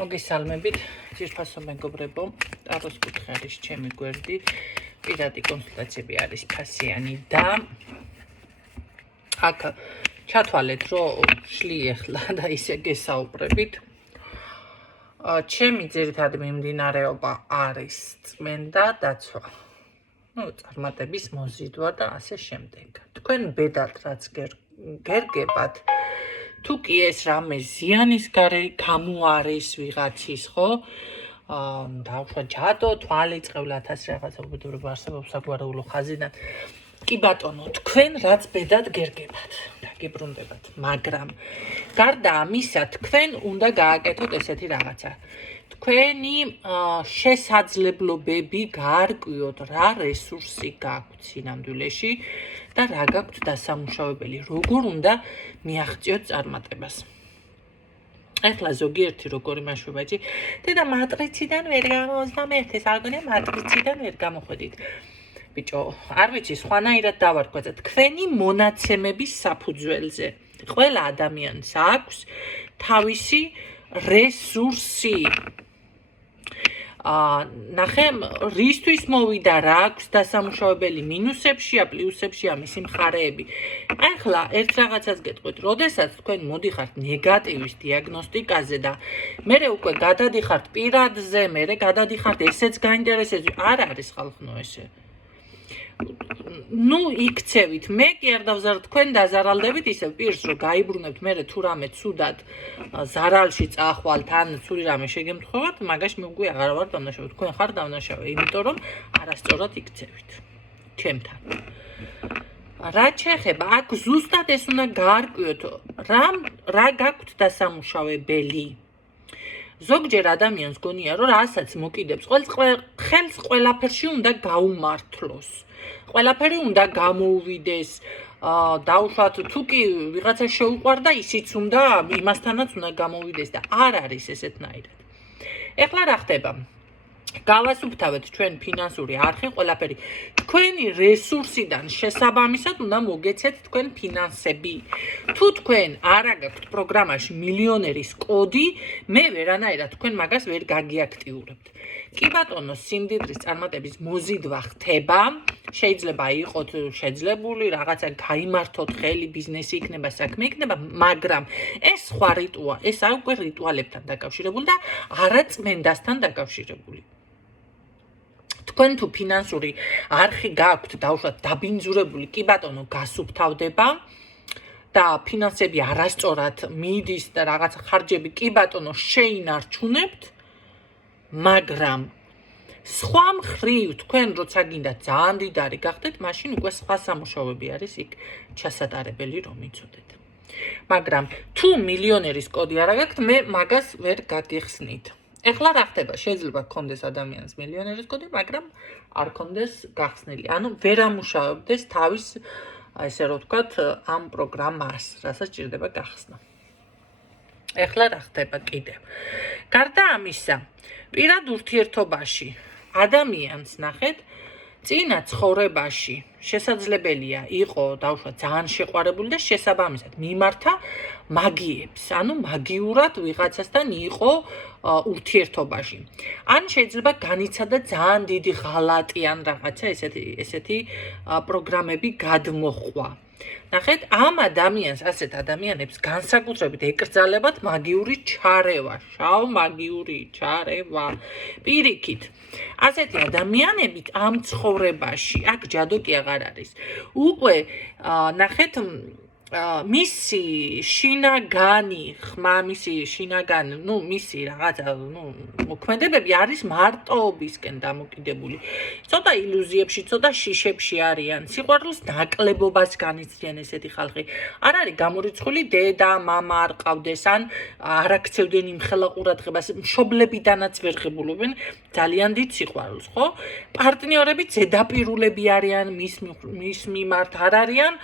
მოგესალმებით, ძირფასო მეგობრებო, ტაროს კუთხე არის ჩემი გვერდი, პირადი კონსულტაციები არის ფასიანი და აქ ჩათვალეთ, რომ შლი ეხლა და ისე გესაუბრებით. ჩემი ძირითადი მიმდინარეობა არის წმენდა დაცვა. წარმატების მოზიდვა და ასე შემდეგ. თქვენ ბედად რაც გერგებათ, თუ კი ეს რამე ზიანის გამო არის ვიღაცის, ხო? დავშვა ჯადო, თვალი წყევლა 1000 რაღაცა უბედურება არსებობს საგვარეულო ხაზიდან. კი ბატონო, თქვენ რაც ბედად გერგებათ, დაგიბრუნდებათ, მაგრამ გარდა ამისა, თქვენ უნდა გააკეთოთ ესეთი რაღაცა. თქვენი შესაძლებლობები გაარკვიოთ, რა რესურსი გაქვთ სინამდვილეში და რა გაქვთ დასამუშავებელი, როგორ უნდა მიაღწიოთ წარმატებას. ეხლა ზოგიერთი როგორი მაშვება იცი, და მატრიციდან ვერ 21 საგონია მატრიციდან ვერ გამოხედით. ბიჭო, არ ვიცი, სხვანაირად დავარქვათ, თქვენი მონაცემების საფუძველზე. ყველა ადამიანს აქვს თავისი რესურსი. ნახე, რისთვის მოვიდა, რა აქვს დასამუშავებელი, მინუსებშია, პლუსებშია მისი მხარეები. ახლა ერთ რაღაცას გეტყვით, როდესაც თქვენ მოდიხართ ნეგატივის დიაგნოსტიკაზე და მერე უკვე გადადიხართ პირადზე, მერე გადადიხართ ესეც გაინტერესებს, არ არის ხალხნო ესე. იქცევით, მე კი არ დავზარდ, თქვენ დაზარალდებით ისევ პირს, რომ გაიბრუნებთ მერე თუ რამე ცუდად ზარალში წახვალთ, ან ცუდი რამე შეგემთხოვათ, მაგაში მე უკვე აღარ ვარ დამნაშავე, თქვენ ხარ დამნაშავე, იმიტომ რომ არასწორად იქცევით ჩემთან. რა შეეხება, აქ ზუსტად ეს უნდა გაარკვიოთ, რა გაქვთ დასამუშავებელი. ზოგჯერ ადამიანს გონია, რომ რასაც მოკიდებს, ხელს ყველაფერში უნდა გაუმართლოს. ყველაფერი უნდა გამოუვიდეს, დაუშვათ, თუ კი ვიღაცა შეუყვარდა, ისიც უნდა, იმასთანაც უნდა გამოუვიდეს და არ არის ესეთნაირად. ეხლა რა ხდება? გავასუფთავეთ ჩვენ ფინანსური არხი, ყველაფერი. თქვენი რესურსიდან შესაბამისად უნდა მოგეცეთ თქვენ ფინანსები. თუ თქვენ არ აგაქვთ პროგრამაში მილიონერის კოდი, მე ვერანაირად თქვენ მაგას ვერ გაგიაქტიურებთ. კი ბატონო, სიმდიდრის წარმატების მოზიდვა ხდება, შეიძლება იყოთ შეძლებული, რაღაცა გაიმართოთ ხელი, ბიზნესი იქნება, საქმე იქნება, მაგრამ ეს სხვა ეს უკვე რიტუალებთან დაკავშირებული და არა წმენდასთან დაკავშირებული. თქვენ თუ ფინანსური არხი გაქვთ, დაუშვათ დაბინძურებული, კი ბატონო, გასუფთავდება და ფინანსები არასწორად მიდის და რაღაცა ხარჯები კი ბატონო შეინარჩუნებთ, მაგრამ სხვა მხრივ თქვენ როცა გინდა ძალიან დიდარი გახდეთ, მაშინ უკვე სხვა სამუშაოები არის იქ ჩასატარებელი, რომ იცოდეთ. მაგრამ თუ მილიონერის კოდი არ გაქვთ, მე მაგას ვერ გაგიხსნით. ეხლა რა ხდება? შეიძლება გქონდეს ადამიანს მილიონერის კოდი, მაგრამ არ გქონდეს გახსნილი. ანუ ვერ ამუშავებდეს თავის, ესე რომ ვთქვათ, ამ პროგრამას, რასაც ჭირდება გახსნა. ეხლა რა ხდება კიდევ? გარდა ამისა, პირად ურთიერთობაში ადამიანს ნახეთ, წინა ცხოვრებაში შესაძლებელია იყო, დაუშვათ, ძალიან შეყვარებული და შესაბამისად მიმართა მაგიებს, ანუ მაგიურად ვიღაცასთან იყო ურთიერთობაში. ან შეიძლება განიცადა ძალიან დიდი ღალატი ან რაღაცა ესეთი პროგრამები გადმოჰყვა. ნახეთ, ამ ადამიანს, ასეთ ადამიანებს განსაკუთრებით ეკრძალებათ მაგიური ჩარევა, შავ მაგიური ჩარევა. პირიქით, ასეთი ადამიანებით ამ ცხოვრებაში, აქ ჯადო კი აღარ არის. უკვე ნახეთ, მისი შინაგანი ხმა, მისი შინაგანი, მისი რაღაცა, მოქმედებები არის მარტოობისკენ დამოკიდებული. ცოტა ილუზიებში, ცოტა შიშებში არიან, სიყვარულის ნაკლებობას განიცდიან ესეთი ხალხი. არ არის გამორიცხული დედა, მამა არ ყავდეს, ან არ აქცევდნენ იმხელა ყურადღებას, მშობლებიდანაც ვერ ღებულობენ ძალიან დიდ სიყვარულს, ხო? პარტნიორები ზედაპირულები არიან მის მიმართ, არ არიან,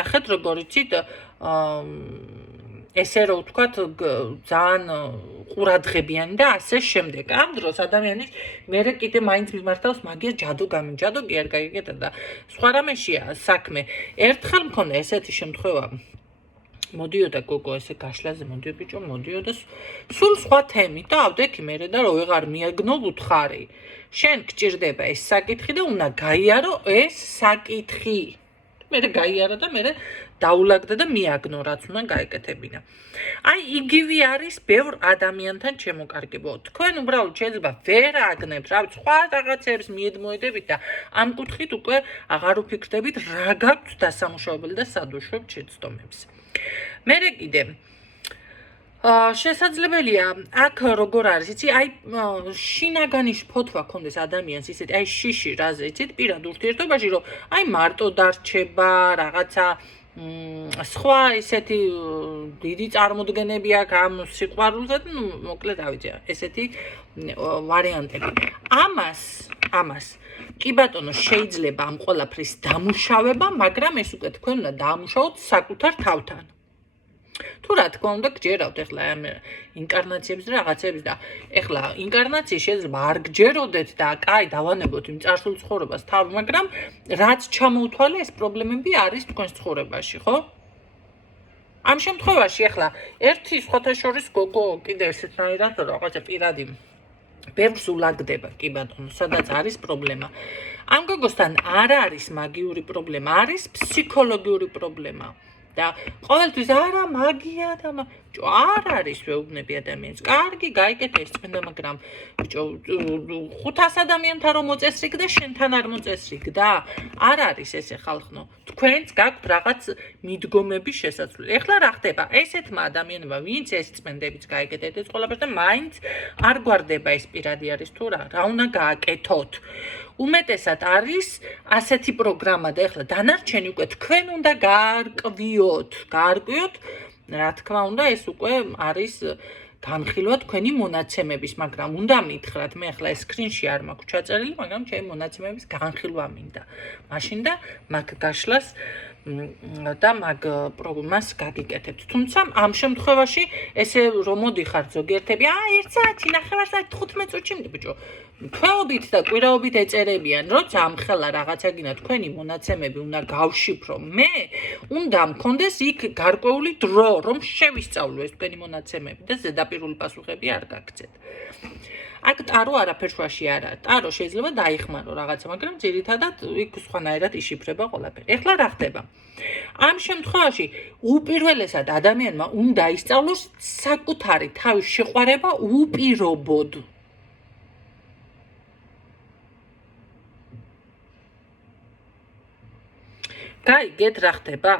ნახეთ როგორ იცით, ესე რომ ვთქვათ, ძალიან ყურადღებიანი და ასე შემდეგ. ამ დროს ადამიანის მერე კიდე მაინც მიმართავს მაგია ჯადო კი არ გაიგეთ და სხვა რამეშია საქმე. ერთხელ მქონდა ესეთი შემთხვევა, მოდიოდა გოგო ესე გაშლაზე მოდიო ბიჭო მოდიო და სულ სხვა თემით და ავდექი მე და რო ვეღარ მიაგნო უთხარი შენ გჭირდება ეს საკითხი და უნდა გაიარო ეს საკითხი მე გაიარა და მე დაულაგდა და მიაგნო რაც უნდა გაეკეთებინა აი იგივე არის ბევრ ადამიანთან შემოკარგებო თქვენ უბრალოდ შეიძლება ვერ აგნებთ რა სხვა რაღაცებს მიედმოედებით და ამ კუთხით უკვე აღარ უფიქრდებით რა გაქვთ დასამუშავებელი და სად უშვებთ შეცდომებს მე კიდე შესაძლებელია აქ როგორ არის იცი აი შინაგანი ფოთვა ქონდეს ადამიანს ისეთი აი შიში რაზე იცით პირად ურთიერთობაში რომ აი მარტო დარჩება რაღაცა სხვა ისეთი დიდი წარმოდგენები აქვს ამ სიყვარულზე და ნუ მოკლედ რა ვიცი ესეთი ვარიანტები ამას კი ბატონო შეიძლება ამ ყველაფრის დამუშავება მაგრამ ეს უკვე თქვენ უნდა დაამუშავოთ საკუთარ თავთან თუ რა თქმა უნდა გჯერავთ ეხლა ამ ინკარნაციებს და რაღაცებს და ეხლა ინკარნაციის შეიძლება არ გჯეროდეთ და კაი დავანებოთ იმ წარსულ ცხოვრებას თავ მაგრამ რაც ჩამოუთვალე ეს პრობლემები არის თქვენს ცხოვრებაში ხო ამ შემთხვევაში ეხლა ერთი სხვათა შორის გოგო კიდე ესეთნაირად რაღაცა პირადი ბევრს ულაგდება კი ბატონო სადაც არის პრობლემა ამ გოგოსთან არ არის მაგიური პრობლემა არის ფსიქოლოგიური პრობლემა და ყოველთვის არა მაგია და არ არის ვეუბნები ადამიანს კარგი გაიგეთ ეს წმინდა მაგრამ ბიჭო 500 ადამიანთან რომ მოწესრიგ და შენთან არ მოწესრიგ და არ არის ესე ხალხნო თქვენც გაქვთ რაღაც მიდგომების შესაძლებელი ეხლა რა ხდება ესეთმა ადამიანებმა ვინც ეს წმენდებიც გაიგეთ ეს ყველაფერს და მაინც არ გვარდება ეს პირადი არის თუ რა უნდა გააკეთოთ უმეტესად არის ასეთი პროგრამა და ეხლა დანარჩენი უკვე თქვენ უნდა გაარკვიოთ რა თქმა უნდა ეს უკვე არის განხილვა თქვენი მონაცემების მაგრამ უნდა მითხრათ მე ახლა ეს სკრინში არ მაქვს ჩაწერილი მაგრამ ჩემი მონაცემების განხილვა მინდა მაშინ და მაგ გაშლას და მაგ პრობლემას გაგიკეთებთ თუმცა ამ შემთხვევაში ესე რომ მოდიხარ ზოგიერთები 1 საათი 9 საათი 15 წუთში ბიჭო თვეობით და კვირაობით ეწერებიან როცა ამ ხელა რაღაცა გინდა თქვენი მონაცემები უნდა გავშიფრო მე უნდა მქონდეს იქ გარკვეული დრო რომ შევისწავლო ეს თქვენი მონაცემები და ზედაპირული პასუხები არ გაგცეთ აქ ტარო არაფერშვაში არა ტარო შეიძლება დაიხმარო რაღაცა მაგრამ ძირითადად იქ სხვანაირად იშიფრება ყველაფერი ეხლა რა ხდება ამ შემთხვევაში უპირველესად ადამიანმა უნდა ისწავლოს საკუთარი თავის შეყვარება უპირობოდ გაიგეთ რა ხდება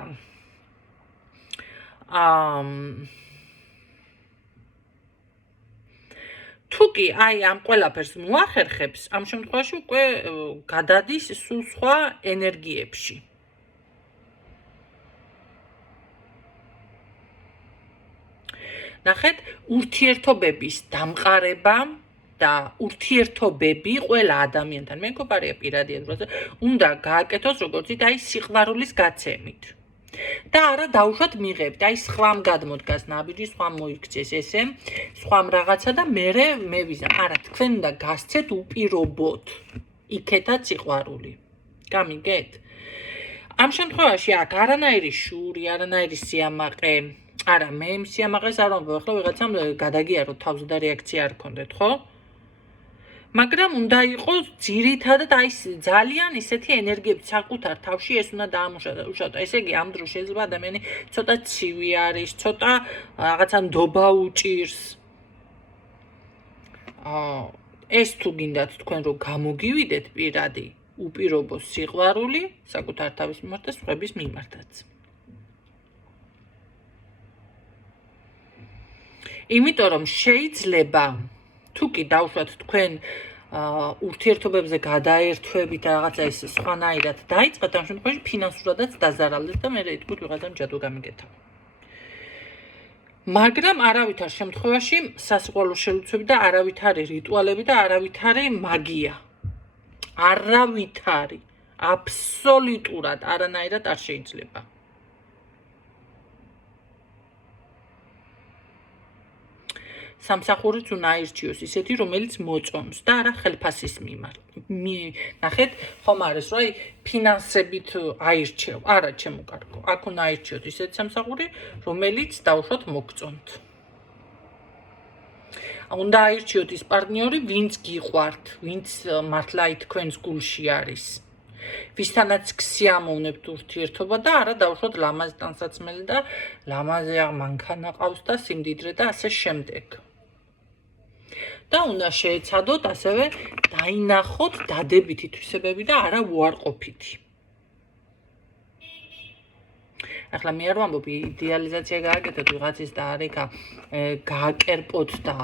თუკი აი ამ ყველაფერს მოახერხებს ამ შემთხვევაში უკვე გადადის სულ სხვა ენერგიებში ნახეთ ურთიერთობების დამყარება და ურთიერთობები ყველა ადამიანთან მე მგონია პირადად უნდა გააკეთოს როგორც იცით აი სიყვარულის გაცემით და არა დაუშვათ მიღებთ აი სხვამ გადმოდგას ნაბიჯი სხვამ მოიქცეს ესე სხვამ რაღაცა და მე ვიზა არა თქვენ უნდა გასცეთ უპირობოდ იქეთაც სიყვარული გამიგეთ ამ შემთხვევაში აქ არანაირი შური არანაირი სიამაყე არა მე იმ სიამაყეს არ ვამბობ ახლა ვიღაცამ გადაგიარო თავზე და რეაქცია არ ქონდეთ ხო მაგრამ უნდა იყოს ძირითადად აი ძალიან ისეთი ენერგიები საკუთარ თავში ეს უნდა დაამუშავოთ. ესე იგი ამ დროს შეიძლება ადამიანი ცოტა ცივი არის, ცოტა რაღაცა ნდობა უჭირს. ეს თუ გინდათ თქვენ რომ გამოგივიდეთ პირადი უპირობო სიყვარული საკუთარ თავის მიმართ და სხვების მიმართაც. იმიტომ რომ შეიძლება თუ კი დავუშვათ თქვენ ურთიერთობებზე გადაერთვებით რაღაცა ის სხვანაირად დაიწყეთ ამ შემთხვევაში ფინანსურადაც დაზარალდეთ და მე იტყვით ვიღაცამ ჯადო გამიგეთა. მაგრამ არავითარ შემთხვევაში სასიყვარულო შელუცვები და არავითარი რიტუალები და არავითარი მაგია. არავითარი აბსოლუტურად არანაირად არ შეიძლება. სამსახურიც უნდა აირჩიოს ისეთი, რომელიც მოწონს და არა ხელფასის მიმართ. ნახეთ, ხომ არის, რომ აი ფინანსებით აირჩევ. არა, ჩემო კარგო. აქ უნდა აირჩიოთ ისეთი სამსახური, რომელიც დავუშვათ მოგწონთ. უნდა აირჩიოთ ის პარტნიორი, ვინც გიყვართ, ვინც მართლა თქვენს გულში არის. ვისთანაც გსიამოვნებთ ურთიერთობა და არა დავუშვათ ლამაზ ტანსაცმელი და ლამაზი მანქანა ყავს და სიმდიდრე და ასე შემდეგ. და უნდა შეეცადოთ ასევე დაინახოთ დადებითი თვისებები და არა უარყოფითი. ახლა მე არ ვამბობ იდეალიზაცია გააკეთოთ ვიღაცის და არიქა გააკერპოთ და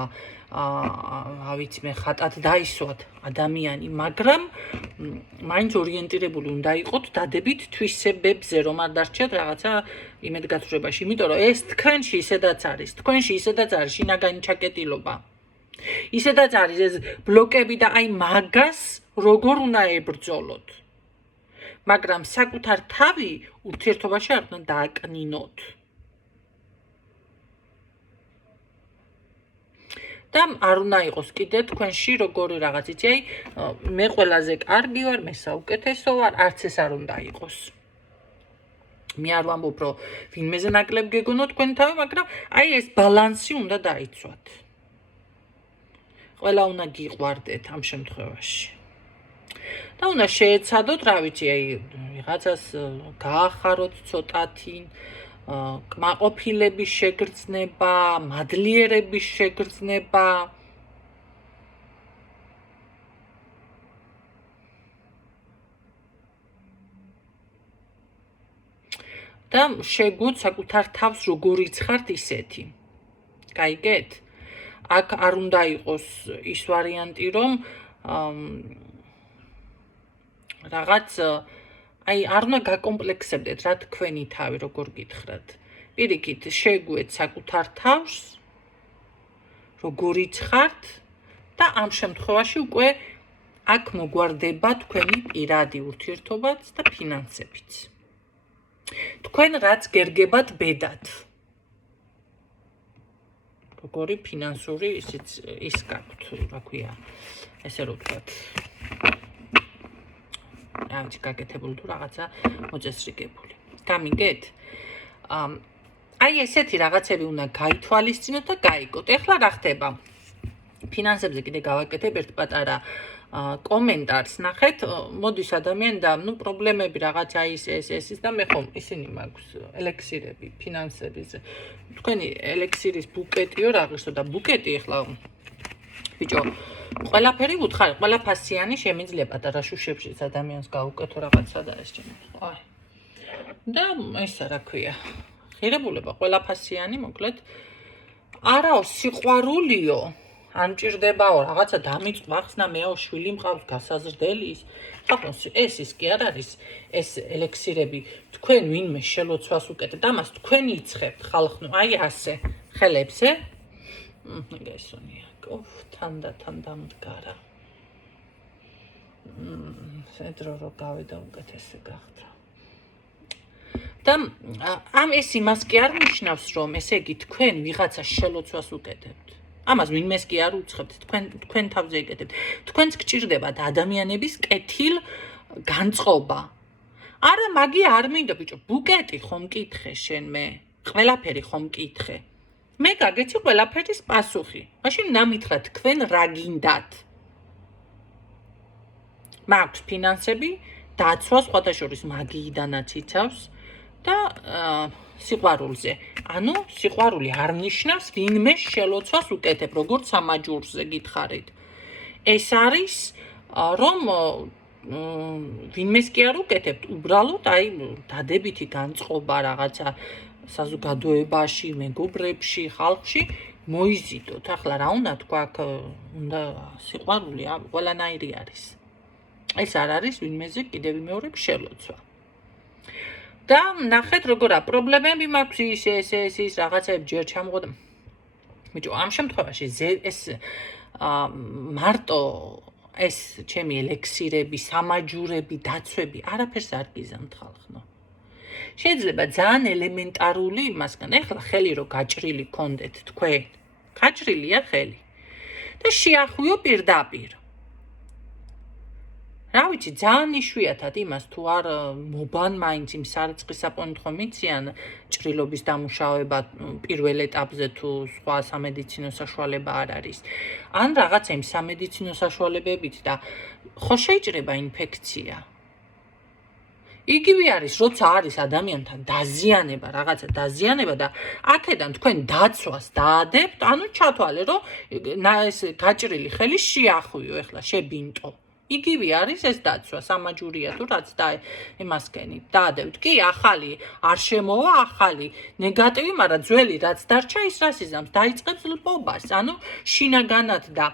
ავიც მე ხატად დაისვათ ადამიანი, მაგრამ მაინც ორიენტირებული უნდა იყოთ დადებით თვისებებზე, რომ არ დარჩეთ რაღაცა იმედგაცრუებაში, იმიტომ რომ ეს თქვენში ისედაც არის, თქვენში ისედაც არის შინაგანი ჩაკეტილობა. ისედაც არის ეს ბლოკები და აი მაგას როგორ უნდა ებრძოლოთ. მაგრამ საკუთარ თავი ურთიერთობაში არ უნდა დააკნინოთ. და არ უნდა იყოს კიდე თქვენში როგორი რაღაც იცი, აი მე ყველაზე კარგი ვარ, მე საუკეთესო ვარ, არც ეს არ უნდა იყოს. მე არ ვამბობ, რომ ვინმეზე ნაკლებ გეგონოთ თქვენ თავი, მაგრამ აი ეს ბალანსი უნდა დაიცვათ. ყველა უნდა გიყვარდეთ ამ შემთხვევაში. და უნდა შეეცადოთ, რა ვიცი, აი ვიღაცას გაახაროთ ცოტათი, კმაყოფილების შეგრძნება, მადლიერების შეგრძნება. და შეგვიძლია საკუთარ თავს როგორიც ხართ ისეთი. გაიგეთ? აქ არ უნდა იყოს ის ვარიანტი, რომ რაღაც აი არ უნდა გაკომპლექსებდეთ რა თქვენი თავი როგორ გითხრათ. პირიქით შეგვიძლია საკუთარ თავს როგორიც ხართ და ამ შემთხვევაში უკვე აქ მოგვარდება თქვენი პირადი ურთიერთობაც და ფინანსებიც. თქვენ რაც გერგებათ ბედად. როგორი ფინანსური ის გაქვთ, რა ქვია, ესე რომ ვთქვათ. რაც გაკეთებული თუ რაღაცა მოწესრიგებული. გამიგეთ? აი ესეთი რაღაცები უნდა გაითვალისწინოთ და გაიგოთ. ეხლა რა ხდება? ფინანსებზე კიდე გავაკეთებ ერთ პატარა კომენტარს, ნახეთ, მოდის ადამიანი და პრობლემები რაღაცა ის და მე ხომ ისინი მაქვს ელექსირები ფინანსების. თქვენი ელექსირის ბუკეტიო რაღაცა და ბუკეტი ეხლა ბიჭო ყველაფერი უთხარი, ყველა ფასიანი შემიძლია პატარა შუშებში ადამიანს გაუკეთო რაღაცა და ეს ჩემი. აი. და ესა რა ქვია. ღირებულება ყველა ფასიანი, მოკლედ არაო სიყვარულიო, ან მჭირდებაო რაღაცა დამიწყვა, ახსნა მეო შვილი მყავს გასაზრდელი. ხახონ ეს ის კი არ არის, ეს ელექსირები თქვენ ვინმე შელოცვას უკეთებთ, ამას თქვენ იცხებთ ხალხნო, აი ასე, ხელებზე. გესონია. თან დამდგარა. შედრო რო გავიდა უკეთესი გახდა. და ამ ეს იმას კი არ ნიშნავს, რომ ესე იგი თქვენ ვიღაცა შელოცვას უკეთებთ. ამას ვინმეს კი არ უცხებთ, თქვენ თავზე იკეთებთ. თქვენც გჭირდებათ ადამიანების კეთილ განწყობა. არა, მაგი არ მინდა ბიჭო, ბუკეტი ხომ მკითხე შენ მე, ყველაფერი ხომ მკითხე. მე გაგეცი ყველაფერის პასუხი. მაშინ ნამითხრა თქვენ რა გინდათ. მაქვს ფინანსები, დაცვა სხვათა შორის მაგიიდანაც იცავს და სიყვარულზე. ანუ სიყვარული არ ნიშნავს ვინმე შელოცვას უკეთებ, როგორც სამაჯურზე გითხარით. ეს არის რომ ვინმეს კი არ უკეთებთ, უბრალოდ აი დადებითი განწყობა რაღაცა საზოგადოებაში, მეგობრებში, ხალხში მოიზიდოთ. ახლა რა უნდა თქვა, აქ უნდა სიყვარული ყველანაირი არის. ეს არ არის ვინმეზე კიდევ მეორე შელოცვა. და ნახეთ როგორა პრობლემები მაქვს ის რაღაცები ჯერ ჩამოღდა. ბიჭო, ამ შემთხვევაში ეს მარტო ეს ჩემი ელექსირები, სამაჯურები, დაცვები არაფერს არ გიზამთ ხალხნო. შეიძლება ძალიან ელემენტარული იმასგან, ეხლა ხელი რო გაჭრილი გქონდეთ თქვენ, გაჭრილია ხელი და შეახვიო პირდაპირ. რა ვიცი, ძალიან იშვიათად იმას თუ არ მობან მაინც იმ სარწყის საპონით ხომ იციან ჭრილობის დამუშავება პირველ ეტაპზე თუ სხვა სამედიცინო საშუალება არ არის. ან რაღაცა იმ სამედიცინო საშუალებებით და ხო შეიჭრება ინფექცია. იგივე არის, როცა არის ადამიანთან დაზიანება, რაღაცა დაზიანება და აქედან თქვენ დაცვას დაადებთ, ანუ ჩათვალე, რომ ეს გაჭრილი ხელი შეახვიო, ეხლა შებინტო. იგივე არის ეს დაცვა, სამაჯურია თუ რაც და იმასკენით დაადებთ. კი, ახალი არ შემოვა, ახალი ნეგატივი, მაგრამ ძველი რაც დარჩა, ის რას იზამს? დაიწყებს ლპობას, ანუ შინაგანად და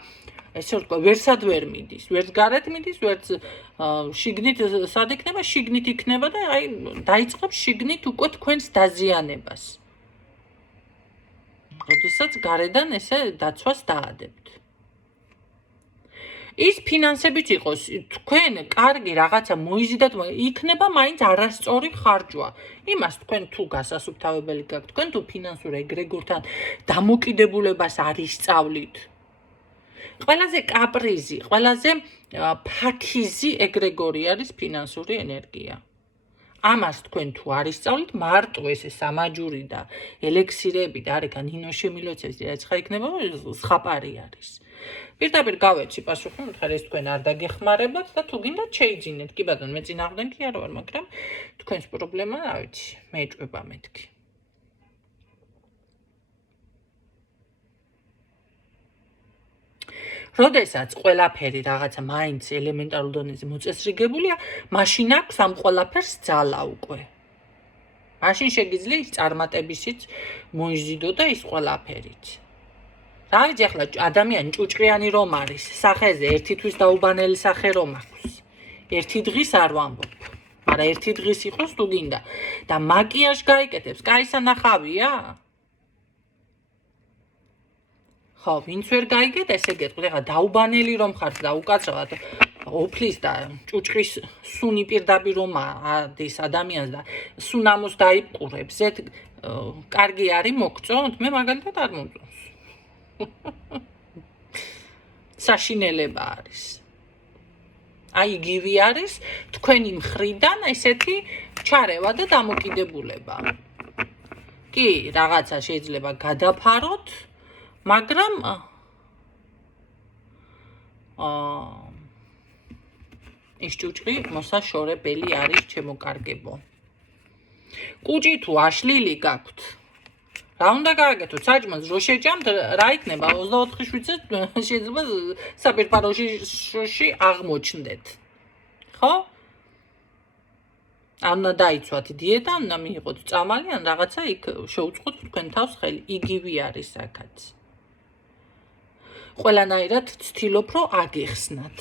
ესე ვთქვა, ვერსად ვერ მიდის, ვერც გარეთ მიდის, ვერც შიგნით სად იქნება, შიგნით იქნება და აი დაიწყებს შიგნით უკვე თქვენს დაზიანებას. როდესაც გარედან ესე დაცვას დაადებთ. ის ფინანსებით იყოს, თქვენ კარგი რაღაცა მოიზიდათ, იქნება მაინც არასწორი ხარჯვა. იმას თქვენ თუ გასასუფთავებელი გაქვთ, თქვენ თუ ფინანსურ ეგრეგორთან დამოკიდებულებას არ ისწავლით. ყველაზე კაპრიზი, ყველაზე ფაქიზი ეგრეგორი არის ფინანსური ენერგია. ამას თქვენ თუ არ ისწავლით, მარტო ესე სამაჯური და ელექსირები და არიქა ნინოშე მილოცებს და რა იქნება, სხაპარი არის. პირდაპირ გავეცი პასუხი, მითხარ ეს თქვენ არ დაგეხმარებათ და თუ გინდათ შეიძინეთ. კი ბატონო, მე წინააღმდეგი არ ვარ, მაგრამ თქვენს პრობლემა, რა ვიცი, მეეჭვება მეთქი. როდესაც ყველაფერი რაღაცა მაინც ელემენტარულ დონეზე მოწესრიგებულია, მაშინ აქვს ამ ყველაფერს ძალა უკვე. მაშინ შეგიძლია ის წარმატებისიც მოიზიდო და ის ყველაფერიც. რა ვიცი, ახლა ადამიანი ჭუჭყიანი რომ არის, სახეზე ერთი თვის დაუბანელი სახე რომ აქვს. ერთი დღის არ ვამბობ, მაგრამ ერთი დღის იყოს თუ გინდა და მაკიაჟ გაიკეთებს, კაი სანახავია? ხო, ვინც ვერ გაიგეთ, ესე გეტყვით, ახლა დაუბანელი რომ ხართ და უკაცრავად ოფლის და ჭუჭყის სუნი პირდაპირ რომ ადის ადამიანს და სუნამოს დაიპყურებს, ზედ კარგი არის მოგწონთ? მე მაგალითად არ მომწონს. საშინელება არის. აი იგივე არის თქვენი მხრიდან ესეთი ჩარევა და დამოკიდებულება. კი, რაღაცა შეიძლება გადაფაროთ, მაგრამ ის ჭუჭყი მოსაშორებელი არის ჩემო-კარგებო. კუჭი თუ აშლილი გაქვთ, რა უნდა გააკეთოთ? საჭმელს რო შეჭამთ, რა იქნება? 24 შვიცე შეიძლება საპირფარეში აღმოჩნდეთ. ხო? უნდა დაიცვათ დიეტა, უნდა მიიღოთ წამალი, ან რაღაცა იქ შეუწყოთ თქვენ თავს ხელი. იგივე არის აქაც. ყველანაირად ვცდილობ, რომ აგიხსნათ.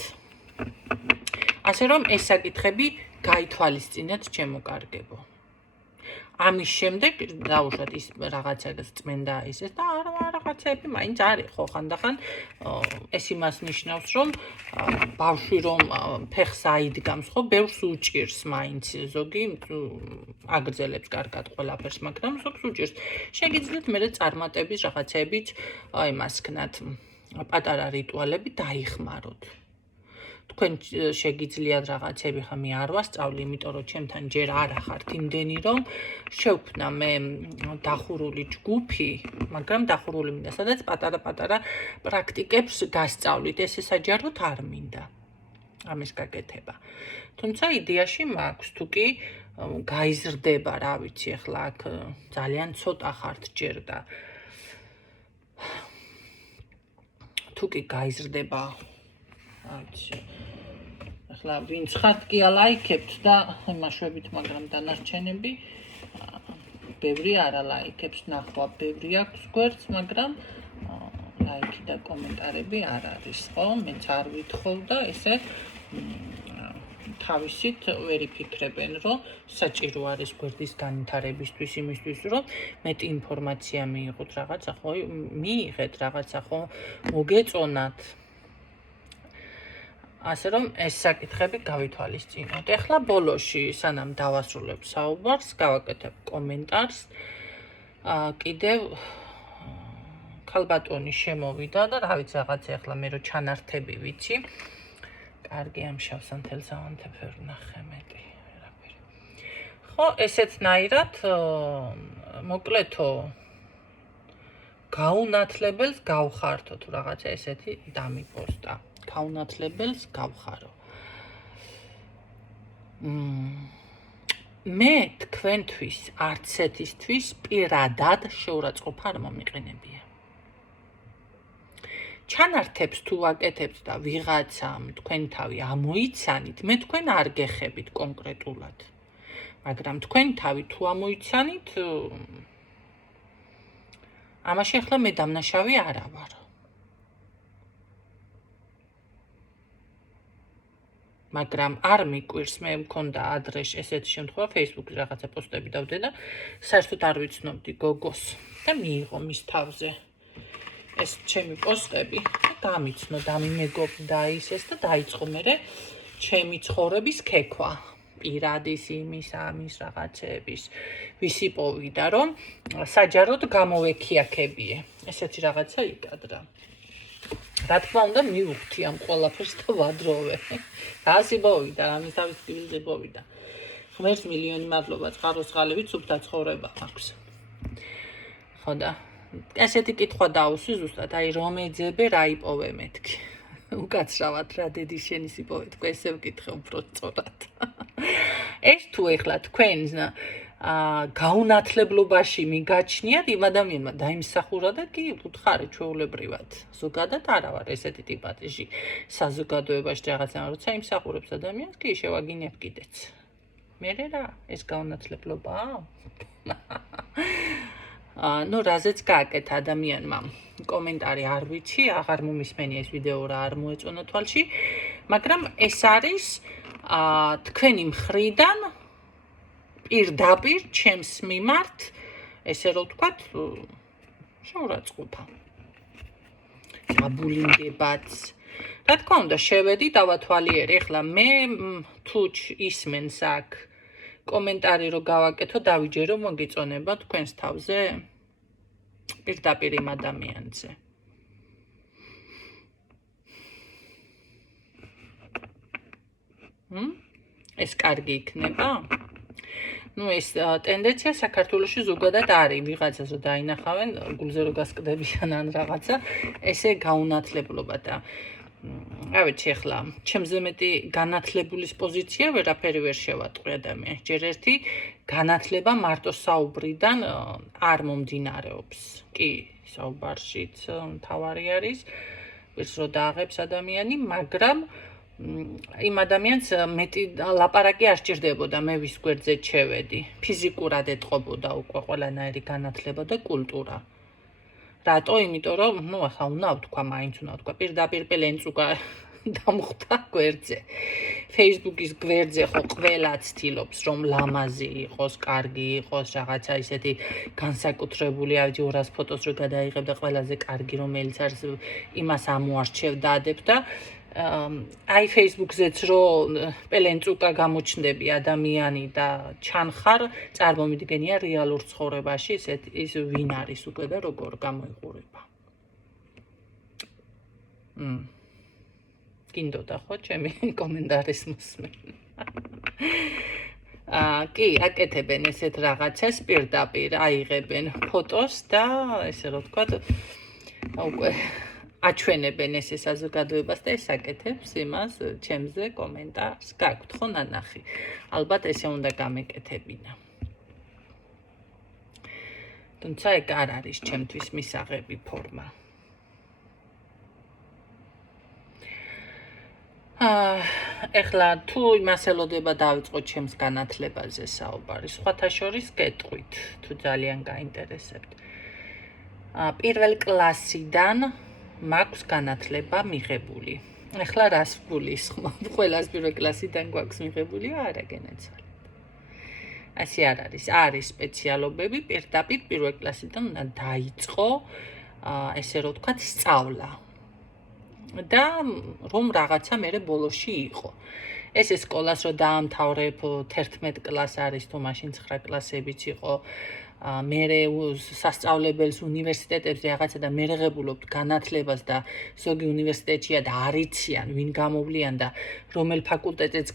ასე რომ ეს საკითხები გაითვალისწინეთ ჩემო-კარგებო. ამის შემდეგ დაუშვათ ის რაღაცა წმენდა ისეს და რაღაცები მაინც არის ხო ხანდახან ეს იმას ნიშნავს რომ ბავშვი რომ ფეხს აიდგამს ხო ბევრს უჭირს მაინც ზოგი აგრძელებს კარგად ყველაფერს მაგრამ ზოგს უჭირს შეგიძლიათ მე წარმატების რაღაცებიც იმას ქნათ პატარა რიტუალები დაიხმაროთ თქვენ შეგიძლიათ რაღაცები ხა მე არ ვასწავლი, იმიტომ რომ ჩემთან ჯერ არ ახართ იმდენი რომ შევქმნა მე დახურული ჯგუფი, მაგრამ დახურული მინდა, სადაც პატარა-პატარა პრაქტიკებს გასწავლით, ესე საჯაროდ არ მინდა ამის გაკეთება. თუმცა იდეაში მაქვს, თუ კი გაიზრდება, რა ვიცი, ახლა აქ ძალიან ცოტა ხართ ჯერ და თუ კი გაიზრდება ახლა ვინც ხართ კი ალაიქებთ და იმაშვებით, მაგრამ დანარჩენები ბევრი არ ალაიქებს, ნახვა ბევრი აქვს გვერდს, მაგრამ ლაიქი და კომენტარები არ არის, ხო? მეც არ ვითხოვ და ესე თავისით ვერ იფიქრებენ, რომ საჭირო არის გვერდის განვითარებისთვის, იმისთვის, რომ მეტი ინფორმაცია მიიღოთ, რაღაცა ხო მიიღეთ, რაღაცა ხო მოგეწონათ. ასე რომ ეს საკითხები გავითვალისწინოთ. ეხლა ბოლოში, სანამ დავასრულებ საუბარს, გავაკეთებ კომენტარს. კიდევ ქალბატონი შემოვიდა და რა ვიცი რაღაცა ახლა მე რო ჩანართები ვიცი. კარგი ამ შავსანთელ ზავანთებს ვერ ვნახე მეტი ვერაფერი. ხო, ესეთნაირად მოკლედო გაუნათლებელს გავხართო თუ რაღაცა ესეთი დამიპოსტა. გაუნათლებელს გავხარო. მე თქვენთვის არც ეთისთვის პირადად შეურაცხყოფა არ მომიყენებია. ჩანართებს თუ ვაკეთებთ და ვიღაცამ თქვენ თავი ამოიცანით, მე თქვენ არ გეხებით კონკრეტულად. მაგრამ თქვენ თავი თუ ამოიცანით, ამაში ახლა მე დამნაშავე არა ვარ. მაგრამ არ მიკვირს, მე მქონდა ადრეში ესეთი შემთხვევა, Facebook-ზე რაღაცა პოსტები დავდე და საერთოდ არ ვიცნობდი გოგოს და მიიღო მის თავზე ეს ჩემი პოსტები და გამიცნო და მიმეგობდა ისეს და დაიწყო მერე ჩემი ცხოვრების ქექვა. პირადის იმის ამის რაღაცების ვისი პოვიდა რომ საჯაროდ გამოვექიაქებიე. ესეთი რაღაცა იკადრა. რა თქმა უნდა მივხვდი ამ ყველაფერს და ვადროვე. რასი მოვიდა, რამის თავის ტკივილზე მოვიდა. ღმერთს მილიონი მადლობა, წყაროს ღალებით სუფთა ცხოვრება აქვს. ხო და ესეთი კითხვა დაუსვი ზუსტად, აი რომ ეძებე რა იპოვე მეთქი. უკაცრავად რა დედის შენის იპოვე, თქვენ ესე ვკითხე უფრო სწორად. ეს თუ ეხლა თქვენ გაუნათლებლობაში მიგაჩნიათ იმ ადამიანმა დაიმსახურა და კი უთხარი ჩვეულებრივად. ზოგადად არა ვარ ესეთი ტიპატიჟი საზოგადოებაში რაღაცა, როცა იმსახურებს ადამიანს, კი შევაგინებ კიდეც. მერე რა, ეს გაუნათლებლობაა? ნუ რაზეც გააკეთა ადამიანმა კომენტარი არ ვიცი, აღარ მომისმენია ეს ვიდეო რა არ მოეწონა თვალში, მაგრამ ეს არის თქვენი მხრიდან პირდაპირ ჩემს მიმართ, ესე რომ ვთქვათ, შეურაცხყოფა. აბულინდებაც. რა თქმა უნდა, შევედი დავათვალიერე, ეხლა მე თუ ისმენს აქ კომენტარი რო გავაკეთო, დავიჯერო მოგიწონება თქვენს თავზე პირდაპირ იმ ადამიანზე. ეს კარგი იქნება? ნუ ეს ტენდენცია საქართველოში ზოგადად არის, ვიღაცას რო დაინახავენ, გულზე რო გასკდებიან ან რაღაცა, ესე გაუნათლებლობა და რა ვიცი ახლა, ჩემზე მეტი განათლებულის პოზიცია ვერაფერი ვერ შევატყვი ადამიანს. ჯერ ერთი განათლება მარტო საუბრიდან არ მომდინარეობს. კი, საუბარშიც მთავარი არის, ვის რო დააღებს ადამიანი, მაგრამ იმ ადამიანს მეტი ლაპარაკი არ სჭირდებოდა, მე ვის გვერდზე ჩევედი. ფიზიკურად ეტყობოდა უკვე ყველანაირი განათლება და კულტურა. რატო? იმიტომ რომ, ნუ ახლა უნდა ვთქვა, მაინც უნდა ვთქვა, პირდაპირ პელენწუკა დამხვდა გვერდზე. Facebook-ის გვერდზე ხო ყველა ცდილობს, რომ ლამაზი იყოს, კარგი იყოს, რაღაცა ისეთი განსაკუთრებული, ავი 200 ფოტოს რო გადაიღებ და ყველაზე კარგი რომელიც არის, იმას ამოარჩევ და ადებ და აი Facebook-ზეც რო პელენწუკა გამოჩნდები ადამიანი და ჩანხარ, წარმომიდგენია რეალურ ცხოვრებაში ის ვინ არის უკვე და როგორ გამოიყურება. გინდოდა ხო ჩემი კომენტარის მოსმენა. კი, აკეთებენ ესეთ რაღაცას პირდაპირ, აიღებენ ფოტოს და ესე რომ ვთქვათ, უკვე აჩვენებენ ესე საზოგადოებას და ეს აკეთებს იმას ჩემზე კომენტარს. გაქვთ ხო ნანახი? ალბათ ესე უნდა გამეკეთებინა. თუმცა ეგ არ არის ჩემთვის მისაღები ფორმა. ეხლა თუ იმას ელოდება დავიწყო ჩემს განათლებაზე საუბარი, სხვათა შორის გეტყვით, თუ ძალიან გაინტერესებთ. პირველ კლასიდან მაქვს განათლება მიღებული. ეხლა რას გულისხმობ? ყველას პირველ კლასიდან გვაქვს მიღებული, არა გენაცვალეთ. ასე არ არის. არის სპეციალობები, პირდაპირ პირველ კლასიდან უნდა დაიწყო, ესე რომ ვთქვათ, სწავლა. და რომ რაღაცა მერე ბოლოში იყო. ესე სკოლას რო დაამთავრებ 11 კლასს არის თუ მაშინ 9 კლასებიც იყო, მერე სასწავლებელს უნივერსიტეტებზე რაღაცა და მერეღებულობთ განათლებას და ზოგი უნივერსიტეტშია და არიციან ვინ გამოვლიან და რომელ ფაკულტეტეც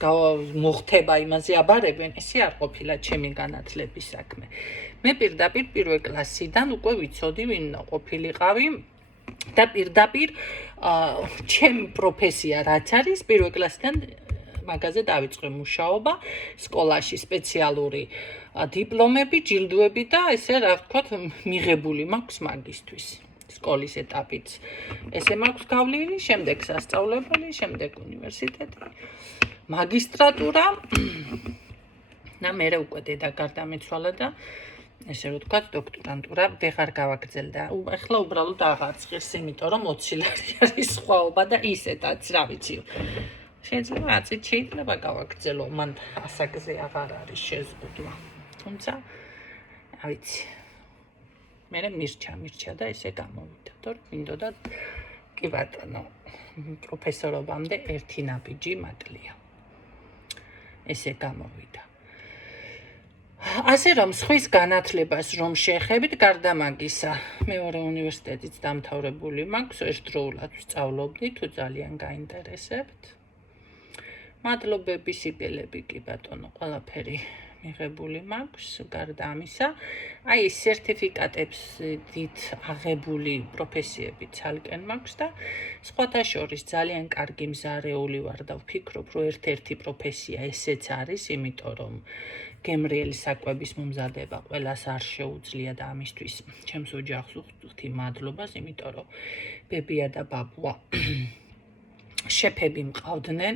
მოხდება იმაზე აბარებენ, ესე არ ყოფილა ჩემი განათლების საქმე. მე პირდაპირ პირველ კლასიდან უკვე ვიცოდი ვინ ყოფილიყავი და პირდაპირ ჩემი პროფესია რაც არის პირველ კლასიდან მაგაზე დავიწყე მუშაობა სკოლაში სპეციალური დიპლომები, ჯილდოები და ესე რა ვთქვათ მიღებული მაქვს მაგისტვის სკოლის ეტაპით. ესე მაქვს გავლილი, შემდეგ სასწავლებელი, შემდეგ უნივერსიტეტი, მაგისტრატურა და მერე უკვე დედა გარდამეცვალა და ესე რომ ვთქვათ დოქტორანტურა ვეღარ გავაგრძელდა. ახლა უბრალოდ აღარ ცხირს, იმიტომ რომ 20 ლარი არის სხვაობა და ისედაც რა ვიცი. შეიძლება აწით შეიძლება გავაგრძელო, მან ასაკზე აღარ არის შეზღუდვა. თუმცა, რა ვიცი. მე მირჩა და ესე გამოვიდა, თორემ მინდოდა კი ბატონო, პროფესორობამდე ერთი ნაბიჯი მაკლია. ესე გამოვიდა. ასე რომ სხვის განათლებას რომ შეეხებით გარდა მაგისა, მეორე უნივერსიტეტიც დამთავრებული მაქვს, ერთდროულად ვსწავლობდი, თუ ძალიან გაინტერესებთ. მადლობები, სიბელები კი ბატონო, ყველაფერი მიღებული მაქვს, გარდა ამისა, აი ეს სერტიფიკატებით აღებული პროფესიები ცალკენ მაქვს და სხვათა შორის ძალიან კარგი მზარეული ვარ და ვფიქრობ, რომ ერთ-ერთი პროფესია ესეც არის, იმიტომ რომ გემრიელი საკვების მომზადება ყველას არ შეუძლია და ამისთვის ჩემს ოჯახს ვუხდი მადლობას, იმიტომ რომ ბებია და ბაბუა შეფები მყავდნენ.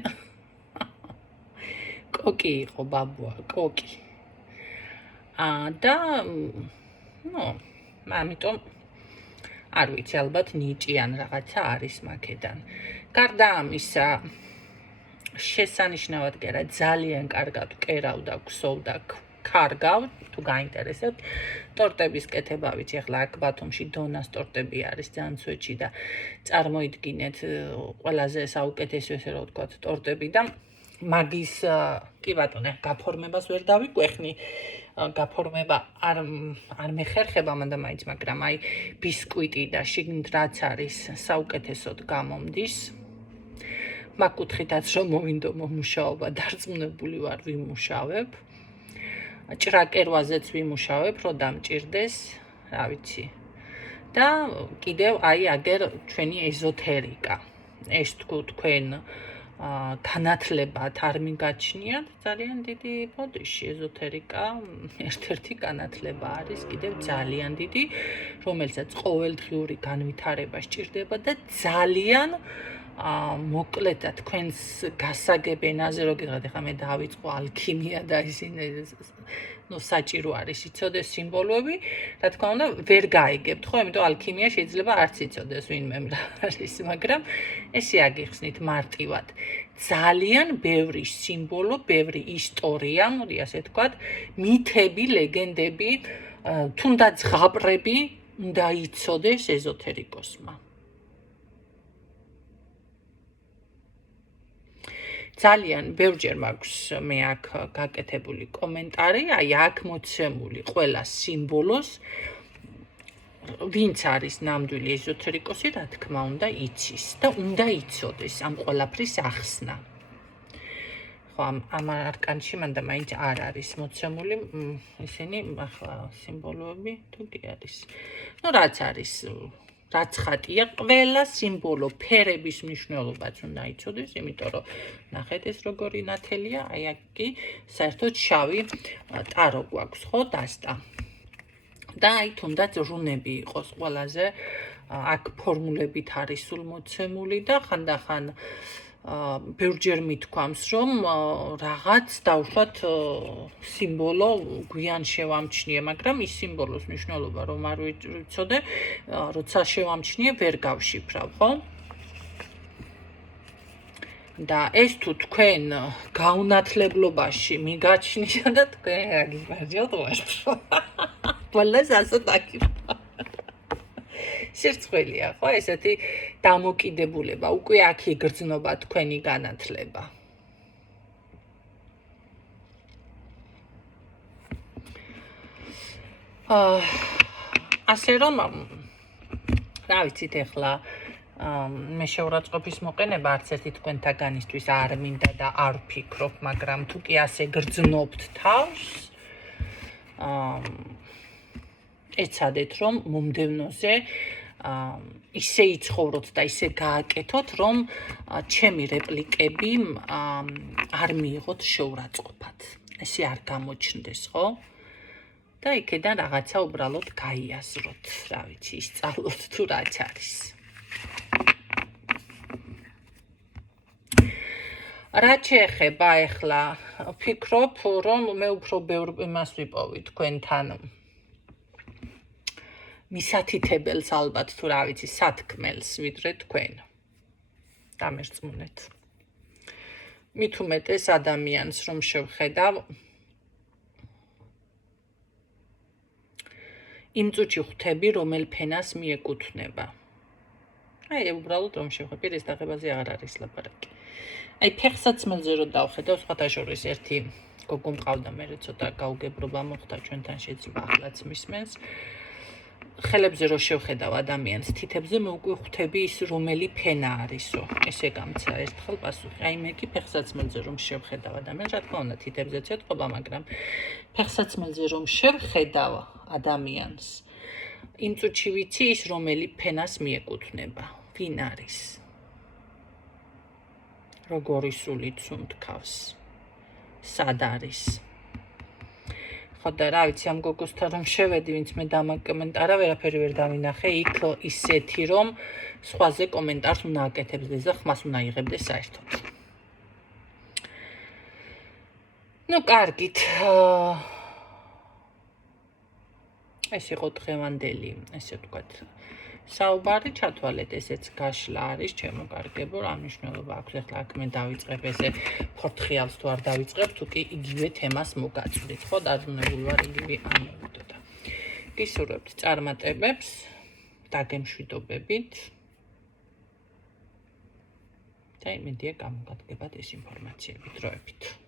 კოკი იყო ბაბუა, კოკი. და ამიტომ არ ვიცი, ალბათ ნიჭი ან რაღაცა არის მაქედან. გარდა ამისა, შესანიშნავად კი არა, ძალიან კარგად ვკერავ და ვქსოვ და კარგავ, თუ გაინტერესებთ, ტორტების კეთება ვიცი, ახლა აქ ბათუმში დონას ტორტები არის ძალიან სვეტში და წარმოიდგინეთ ყველაზე საუკეთესო ესე რომ ვთქვათ ტორტები და მაგის კი ბატონო, გაფორმებას ვერ დავიკვეხნი. გაფორმება არ მეხერხება მანდა მაინც, მაგრამ აი ბისკვიტი და შიგნით რაც არის საუკეთესოდ გამომდის. მაგ კუთხითაც რომ მოვინდო მომუშაობა, დარწმუნებული ვარ ვიმუშავებ. ჭრაკერვაზეც ვიმუშავებ, რომ დამჭირდეს, რა ვიცი. და კიდევ აი აგერ ჩვენი ეზოთერიკა. ეს თქვენ განათლებად არ მიგაჩნიათ ძალიან დიდი ბოდიში ეზოთერიკა ერთ-ერთი განათლება არის კიდევ ძალიან დიდი, რომელსაც ყოველდღიური განვითარება სჭირდება და ძალიან მოკლედ და თქვენს გასაგებენაზე რო გიღებთ, ახლა მე დავიწყო ალქიმია და ისინი საჭირო არის იცოდეს სიმბოლოები, რა თქმა უნდა ვერ გაიგებთ, ხო? იმიტომ ალქიმია შეიძლება არც იცოდეს ვინმე რა არის, მაგრამ ესე აგიხსნით მარტივად. ძალიან ბევრი სიმბოლო, ბევრი ისტორია, მოდი ასე ვთქვათ, მითები, ლეგენდები, თუნდაც ზღაპრები უნდა იცოდეს ეზოთერიკოსმა. ძალიან ბევრჯერ მაქვს მე აქ გაკეთებული კომენტარი, აი აქ მოცემული ყველა სიმბოლოს, ვინც არის ნამდვილი ეზოთერიკოსი, რა თქმა უნდა იცის და უნდა იცოდეს ამ ყველაფრის ახსნა. ხო, ამ არკანში მანდა მაინც არ არის მოცემული ისინი ახლა სიმბოლოები თუ კი არის. რაც არის რაც ხატია, ყველა სიმბოლო ფერების მნიშვნელობაც უნდა იცოდეს, იმიტომ რომ ნახეთ ეს როგორი ნათელია, აი აქ კი საერთოდ შავი ტარო გვაქვს, ხო, დასტა. და აი თუნდაც რუნები იყოს ყველაზე, აქ ფორმულებით არის სულ მოცემული და ხანდახან ბევრჯერ მithქვამს, რომ რაღაც დავუშვათ სიმბოლო გვიან შევამჩნიე, მაგრამ ის სიმბოლოს მნიშვნელობა რომ არ ვიცოდე, როცა შევამჩნიე, ვერ გავშიფრავ, ხო? და ეს თუ თქვენ გაუნათლებლობაში მიგაჩნია და თქვენ აგიბარჯოთ ვართ. ყველას ასე დაკირვა. სირცხვილია, ხო, ესეთი დამოკიდებულება, უკვე აქ იგრძნობა თქვენი განათლება. ასე რომ რა ვიცით ახლა მე შეურაცხყოფის მოყენება არც ერთი თქვენთაგანისთვის არ მინდა და არ ვფიქრობ, მაგრამ თუ კი ასე გრძნობთ თავს, ეცადეთ რომ მომდევნოზე ისე იცხოვროთ და ისე გააკეთოთ, რომ ჩემი რეპლიკები არ მიიღოთ შეურაცხყოფად. ესე არ გამოჩნდეს, ხო? და იქიდან რაღაცა უბრალოდ გაიაზროთ, რა ვიცი, ისწავლოთ თუ რაც არის. რა შეეხება ახლა, ვფიქრობ, რომ მე უფრო ბევრ იმას ვიპოვი თქვენთან. მისათითებელს ალბათ თუ რა ვიცი, სათქმელს, ვიდრე თქვენ. დამერწმუნეთ. მით უმეტეს ადამიანს რომ შევხედავ, იმ წუთში ხვდები, რომელ ფენას მიეკუთვნება. აი, უბრალოდ რომ შევხედე, პირის დაღებაზე აღარ არის ლაპარაკი. აი, ფეხსაცმელზე რომ დავხედავ, სხვათა შორის ერთი გოგო მყავდა, მე ცოტა გაუგებრობა მოხდა ჩვენთან, შეიძლება ახლაც მისმენს. ხელებზე რომ შევხედავ ადამიანს თითებზე, მე უკვე ხვდები ის რომელი ფენა არისო. ესე გამცა ერთხელ პასუხი. აი, მე კი ფეხსაცმელზე რომ შევხედავ ადამიანს, რა თქმა უნდა, თითებზეც ეთყობა, მაგრამ ფეხსაცმელზე რომ შევხედავ ადამიანს, იმ წუთში ვიცი ის რომელი ფენას მიეკუთვნება, ვინ არის. როგორი სულით სუნთქავს, სად არის. ხო და რა ვიცი, ამ გოგოსთან რომ შევედი, ვინც მე დამაკომენტარა, ვერაფერი ვერ დავინახე, იქ ისეთი რომ სხვაზე კომენტარს უნდა აკეთებდეს და ხმას უნდა იღებდეს საერთოდ. ნუ კარგით. ეს იყო დღევანდელი, ესე ვთქვათ, საუბარი, ჩათვალეთ, ესეც გაშლა არის, ჩემო კარგებო, რა მნიშვნელობა აქვს ახლა აქ მე დავიწყებ ესე ფორთხიალს თუ არ დავიწყებ, თუ კი იგივე თემას მოგაწვდით, ხო, დაძუნებული ვარ იგივე ამოვიდოდა. გისურვებთ წარმატებებს, დაგემშვიდობებით და იმედია გამოგადგებათ ეს ინფორმაციები დროებით.